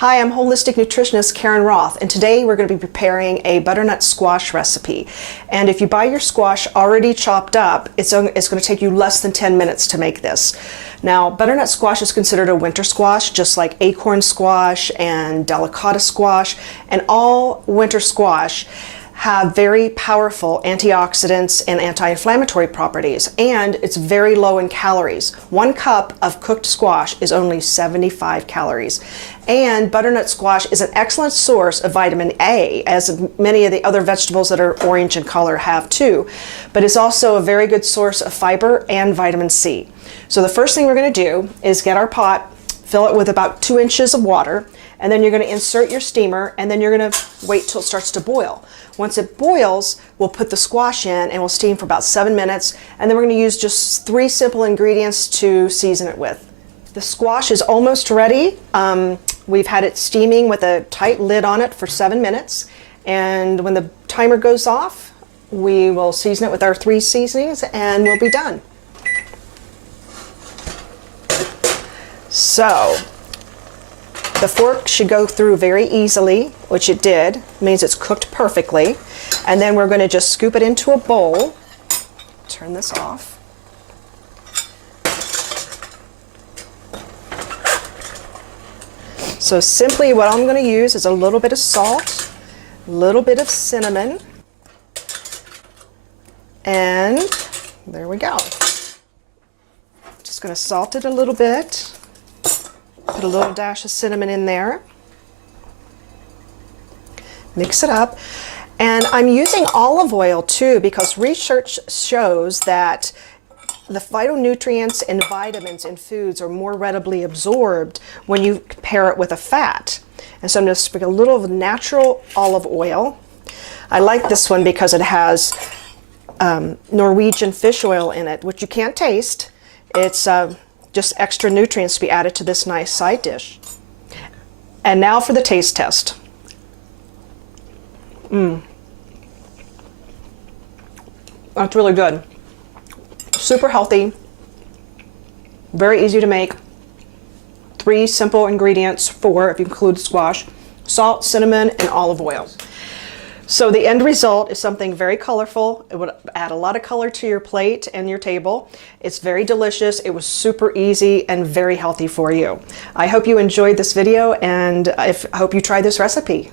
Hi, I'm holistic nutritionist Karen Roth, and today we're going to be preparing a butternut squash recipe. And if you buy your squash already chopped up, it's going to take you less than 10 minutes to make this. Now, butternut squash is considered a winter squash, just like acorn squash and delicata squash, and all winter squash have very powerful antioxidants and anti-inflammatory properties, and it's very low in calories. 1 cup of cooked squash is only 75 calories. And butternut squash is an excellent source of vitamin A, as many of the other vegetables that are orange in color have too. But it's also a very good source of fiber and vitamin C. So the first thing we're going to do is get our pot, fill it with about 2 inches of water, and then you're going to insert your steamer, and then you're going to wait till it starts to boil. Once it boils, we'll put the squash in and we'll steam for about 7 minutes, and then we're going to use just 3 simple ingredients to season it with. The squash is almost ready. We've had it steaming with a tight lid on it for 7 minutes, and when the timer goes off, we will season it with our 3 seasonings and we'll be done. So the fork should go through very easily, which it did. It means it's cooked perfectly. And then we're going to just scoop it into a bowl. Turn this off. So simply what I'm going to use is a little bit of salt, a little bit of cinnamon, and there we go. Just going to salt it a little bit. Put a little dash of cinnamon in there. Mix it up. And I'm using olive oil too, because research shows that the phytonutrients and vitamins in foods are more readily absorbed when you pair it with a fat. And so I'm going to stick a little of natural olive oil. I like this one because it has Norwegian fish oil in it, which you can't taste. It's just extra nutrients to be added to this nice side dish. And now for the taste test. That's really good. Super healthy, very easy to make. 3 simple ingredients, 4 if you include squash: salt, cinnamon, and olive oil. So the end result is something very colorful. It would add a lot of color to your plate and your table. It's very delicious. It was super easy and very healthy for you. I hope you enjoyed this video, and I hope you try this recipe.